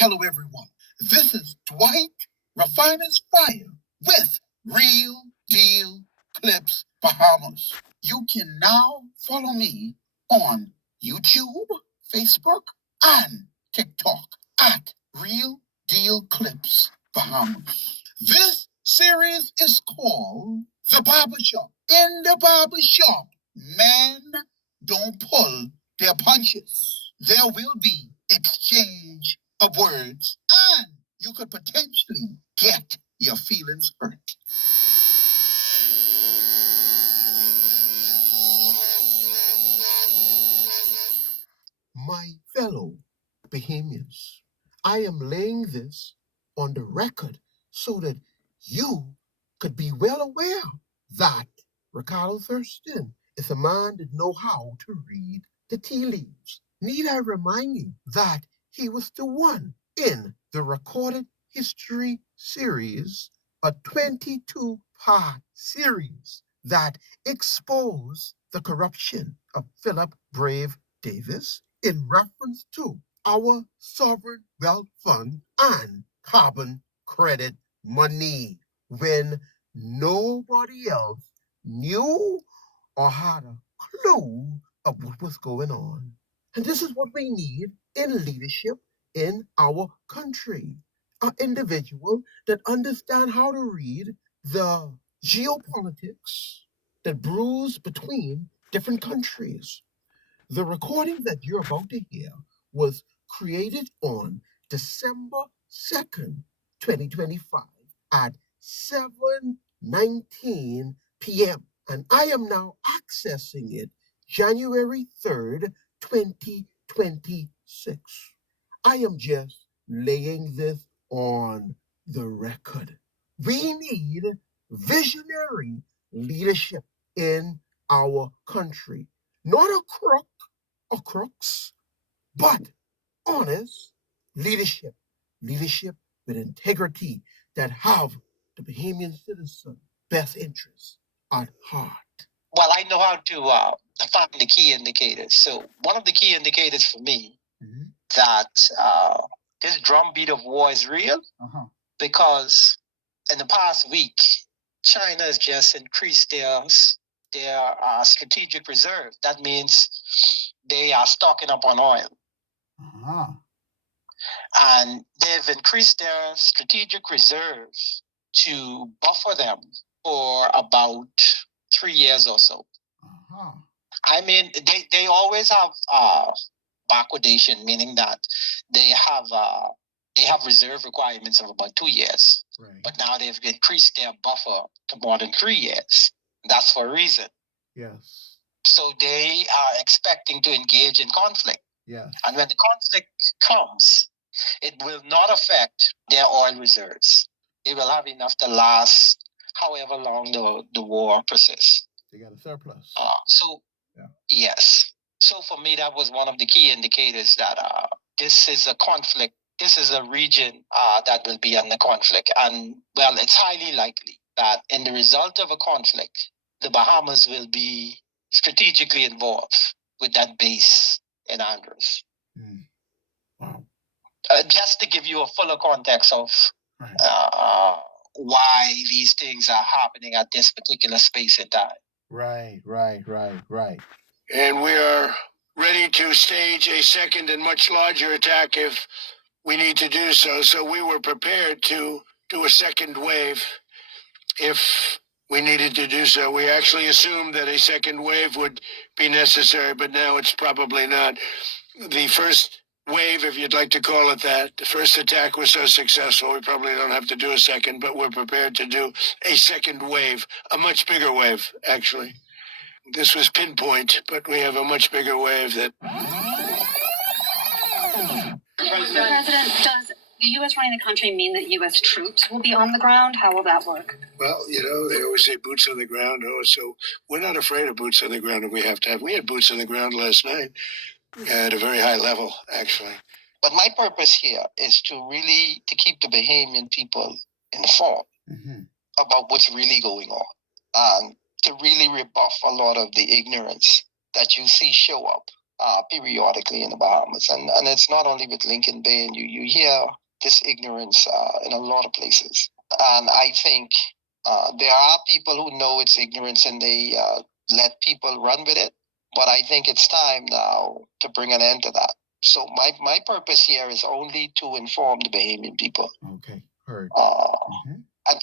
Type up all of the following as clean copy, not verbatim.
Hello, everyone. This is Dwight Refiner's Fire with Real Deal Clips Bahamas. You can now follow me on YouTube, Facebook, and TikTok at Real Deal Clips Bahamas. This series is called The Barbershop. In the barbershop, men don't pull their punches. There will be exchange of words, and you could potentially get your feelings hurt. My fellow Bahamians, I am laying this on the record so that you could be well aware that Ricardo Thurston is a man that know how to read the tea leaves. Need I remind you that he was the one in the recorded history series, a 22-part series that exposed the corruption of Philip Brave Davis in reference to our sovereign wealth fund and carbon credit money when nobody else knew or had a clue of what was going on. And this is what we need in leadership in our country. An individual that understand how to read the geopolitics that brews between different countries. The recording that you're about to hear was created on December 2nd, 2025 at 7:19 p.m. And I am now accessing it January 3rd, 2026. I am just laying this on the record. We need visionary leadership in our country. Not a crook or crooks, but honest leadership. Leadership with integrity that have the Bahamian citizen best interests at heart. Well, I know how to find the key indicators. So one of the key indicators for me that this drumbeat of war is real because in the past week, China has just increased their strategic reserve. That means they are stocking up on oil. And they've increased their strategic reserve to buffer them for about 3 years or so. I mean, they always have backwardation, meaning that they have reserve requirements of about 2 years. Right. But now they've increased their buffer to more than 3 years. That's for a reason. Yes. So they are expecting to engage in conflict. Yes. And when the conflict comes, it will not affect their oil reserves. They will have enough to last however long the war persists. They got a surplus. Yes. So for me, that was one of the key indicators that this is a conflict. This is a region that will be under conflict. And, well, it's highly likely that in the result of a conflict, the Bahamas will be strategically involved with that base in Andros. Wow. Just to give you a fuller context of why these things are happening at this particular space and time. Right. And we are ready to stage a second and much larger attack if we need to do so. So we were prepared to do a second wave if we needed to do so. We actually assumed that a second wave would be necessary, but now it's probably not. The first wave, if you'd like to call it that, the first attack was so successful, we probably don't have to do a second, but we're prepared to do a second wave, a much bigger wave, actually. This was pinpoint, but we have a much bigger wave that... Mr. President, does the U.S. running the country mean that U.S. troops will be on the ground? How will that work? Well, they always say boots on the ground. So we're not afraid of boots on the ground if we have to have. We had boots on the ground last night at a very high level, actually. But my purpose here is to keep the Bahamian people informed about what's really going on, and to really rebuff a lot of the ignorance that you see show up periodically in the Bahamas. And it's not only with Lincoln Bay, and you hear this ignorance in a lot of places. And I think there are people who know it's ignorance and they let people run with it. But I think it's time now to bring an end to that. So my purpose here is only to inform the Bahamian people. Okay, heard.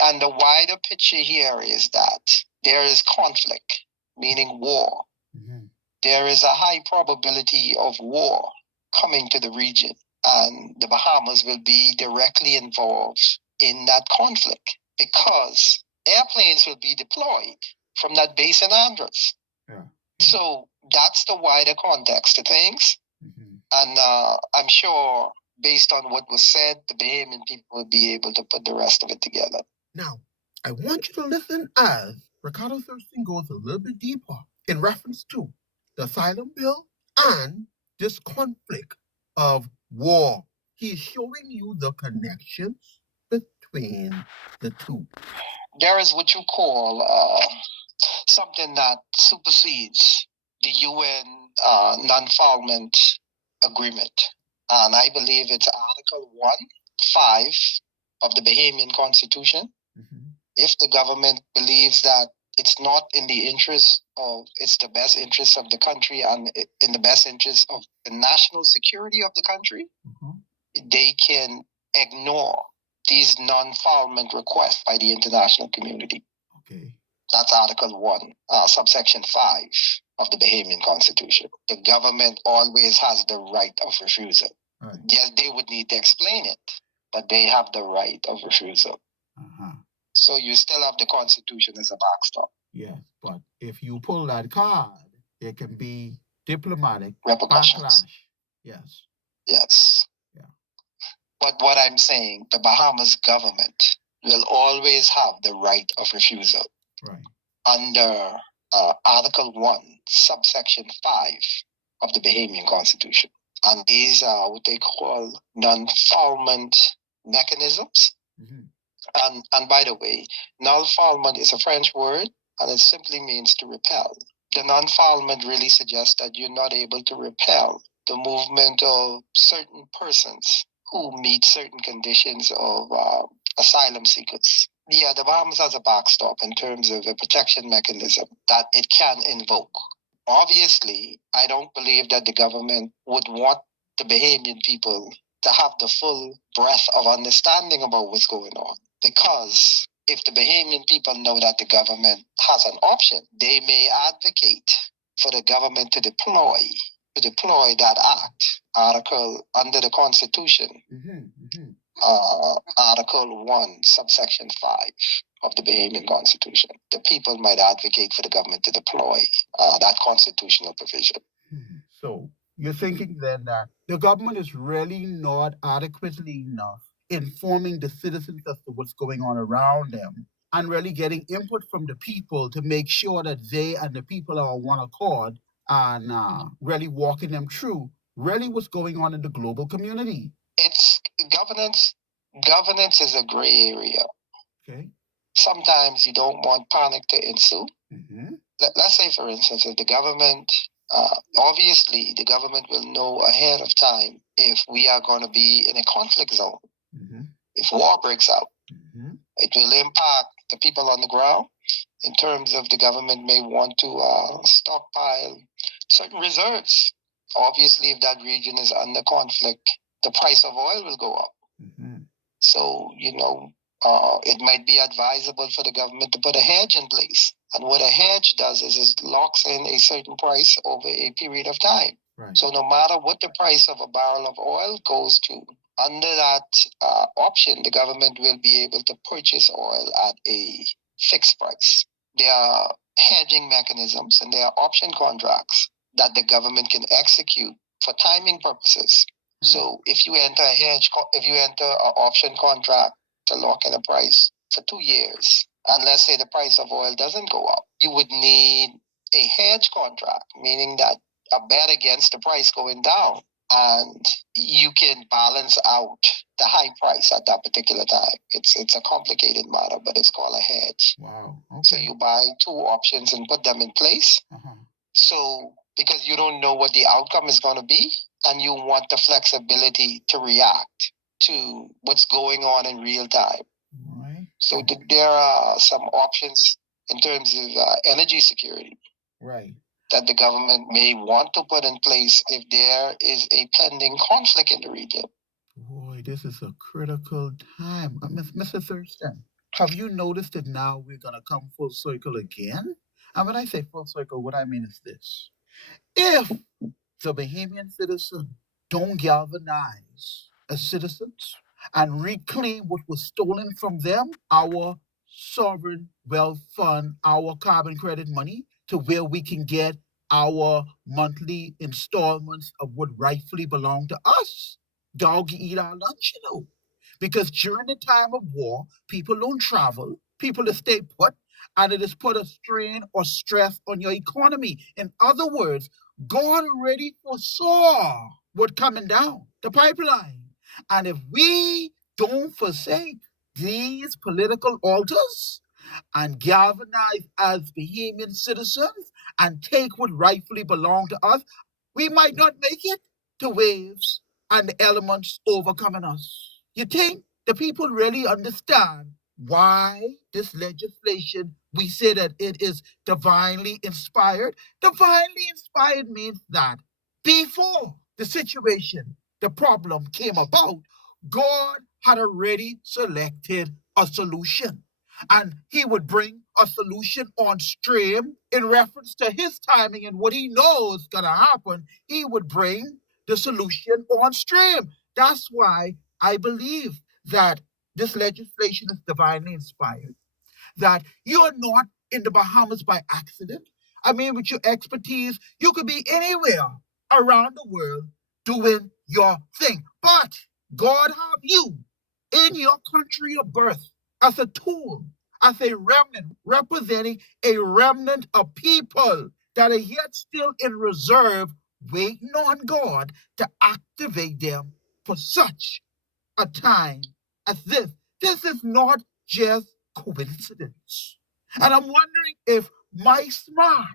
And the wider picture here is that there is conflict, meaning war. There is a high probability of war coming to the region, and the Bahamas will be directly involved in that conflict because airplanes will be deployed from that base in Andros. Yeah. So that's the wider context to things. And I'm sure, based on what was said, the Bahamian people will be able to put the rest of it together. Now, I want you to listen as Ricardo Thurston goes a little bit deeper in reference to the asylum bill and this conflict of war. He's showing you the connections between the two. There is what you call something that supersedes the UN non-foulment agreement. And I believe it's Article 1.5 of the Bahamian Constitution. If the government believes that it's not in the interest of, it's the best interest of the country and in the best interest of the national security of the country, they can ignore these non-foulment requests by the international community. Okay. That's Article 1, subsection 5 of the Bahamian Constitution. The government always has the right of refusal. Right. Yes, they would need to explain it, but they have the right of refusal. So you still have the Constitution as a backstop. Yes, but if you pull that card, there can be diplomatic repercussions. backlash. Yes. Yes. Yeah. But what I'm saying, the Bahamas government will always have the right of refusal. Right. Under Article 1, subsection 5 of the Bahamian Constitution. And these are what they call non-foulment mechanisms. And by the way, non-foulment is a French word, and it simply means to repel. The non-foulment really suggests that you're not able to repel the movement of certain persons who meet certain conditions of asylum seekers. Yeah, the Bahamas has a backstop in terms of a protection mechanism that it can invoke. Obviously, I don't believe that the government would want the Bahamian people to have the full breadth of understanding about what's going on. Because if the Bahamian people know that the government has an option, they may advocate for the government to deploy that act, article under the Constitution, Article 1, subsection 5 of the Bahamian Constitution. The people might advocate for the government to deploy that constitutional provision. So you're thinking then that the government is really not adequately enough informing the citizens as to what's going on around them and really getting input from the people to make sure that they and the people are on one accord and really walking them through really what's going on in the global community. It's governance. Governance is a gray area. Okay. Sometimes you don't want panic to ensue. Let's say, for instance, if the government, obviously, the government will know ahead of time if we are going to be in a conflict zone. If war breaks out, it will impact the people on the ground in terms of the government may want to stockpile certain reserves. Obviously, if that region is under conflict, the price of oil will go up. So, it might be advisable for the government to put a hedge in place. And what a hedge does is it locks in a certain price over a period of time. Right. So no matter what the price of a barrel of oil goes to, under that option, the government will be able to purchase oil at a fixed price. There are hedging mechanisms and there are option contracts that the government can execute for timing purposes. So if you enter an option contract to lock in a price for 2 years, and let's say the price of oil doesn't go up, you would need a hedge contract, meaning that a bet against the price going down, and you can balance out the high price at that particular time. It's a complicated matter, but it's called a hedge. Wow. Okay. So you buy 2 options and put them in place. So because you don't know what the outcome is going to be, and you want the flexibility to react to what's going on in real time. Right. So there are some options in terms of energy security. Right. That the government may want to put in place if there is a pending conflict in the region. Boy, this is a critical time. Mr. Thurston, have you noticed that now we're going to come full circle again? And when I say full circle, what I mean is this. If the Bahamian citizen don't galvanize as citizens and reclaim what was stolen from them, our sovereign wealth fund, our carbon credit money, to where we can get our monthly installments of what rightfully belong to us. Dog eat our lunch, you know. Because during the time of war, people don't travel, people stay put, and it has put a strain or stress on your economy. In other words, God already foresaw what coming down the pipeline. And if we don't forsake these political altars and galvanize as Bahamian citizens and take what rightfully belongs to us, we might not make it to waves and the elements overcoming us. You think the people really understand why this legislation, we say that it is divinely inspired? Divinely inspired means that before the situation, the problem came about, God had already selected a solution. And he would bring a solution on stream in reference to his timing and what he knows is going to happen. He would bring the solution on stream. That's why I believe that this legislation is divinely inspired, that you're not in the Bahamas by accident. I mean, with your expertise, you could be anywhere around the world doing your thing. But God have you in your country of birth as a tool, as a remnant, representing a remnant of people that are yet still in reserve, waiting on God to activate them for such a time as this. This is not just coincidence. And I'm wondering if my smart,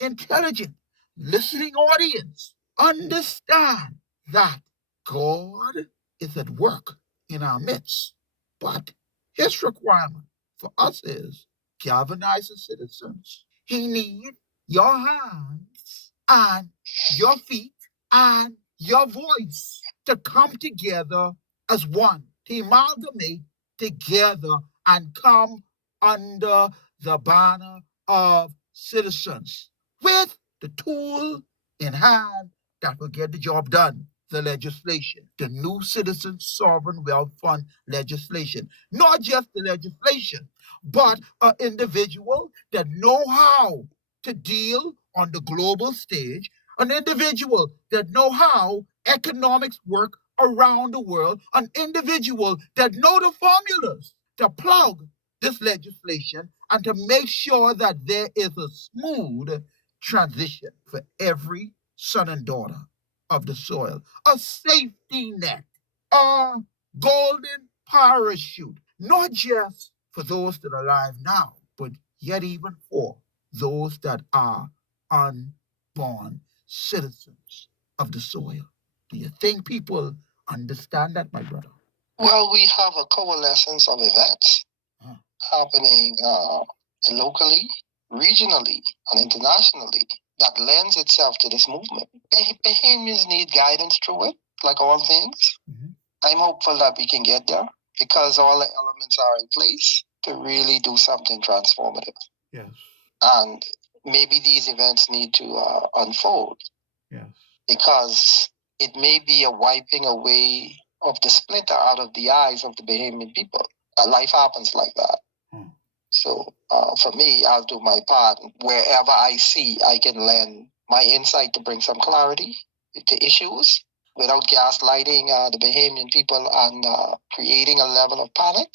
intelligent, listening audience understand that God is at work in our midst. But his requirement for us is galvanize the citizens. He needs your hands and your feet and your voice to come together as one, to amalgamate together and come under the banner of citizens with the tool in hand that will get the job done. The legislation, the new Citizen Sovereign Wealth Fund legislation. Not just the legislation, but an individual that know how to deal on the global stage, an individual that know how economics work around the world, an individual that know the formulas to plug this legislation and to make sure that there is a smooth transition for every son and daughter of the soil, a safety net, a golden parachute, not just for those that are alive now, but yet even for those that are unborn citizens of the soil. Do you think people understand that, my brother? Well, we have a coalescence of events happening locally, regionally, and internationally that lends itself to this movement. Bahamians need guidance through it, like all things. Mm-hmm. I'm hopeful that we can get there because all the elements are in place to really do something transformative. Yes. And maybe these events need to unfold. Yes. Because it may be a wiping away of the splinter out of the eyes of the Bahamian people. Life happens like that. So for me, I'll do my part. Wherever I see, I can lend my insight to bring some clarity to issues without gaslighting the Bahamian people and creating a level of panic.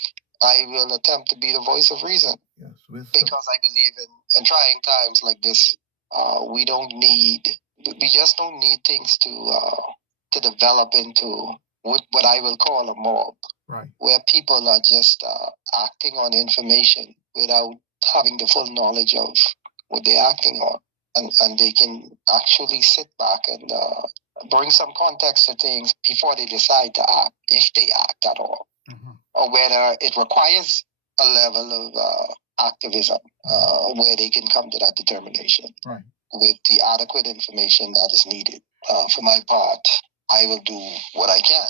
I will attempt to be the voice of reason. Yes, because I believe in trying times like this, we just don't need things to develop into what I will call a mob. Right. Where people are just acting on information without having the full knowledge of what they're acting on. and they can actually sit back and bring some context to things before they decide to act, if they act at all, or whether it requires a level of activism where they can come to that determination with the adequate information that is needed. For my part, I will do what I can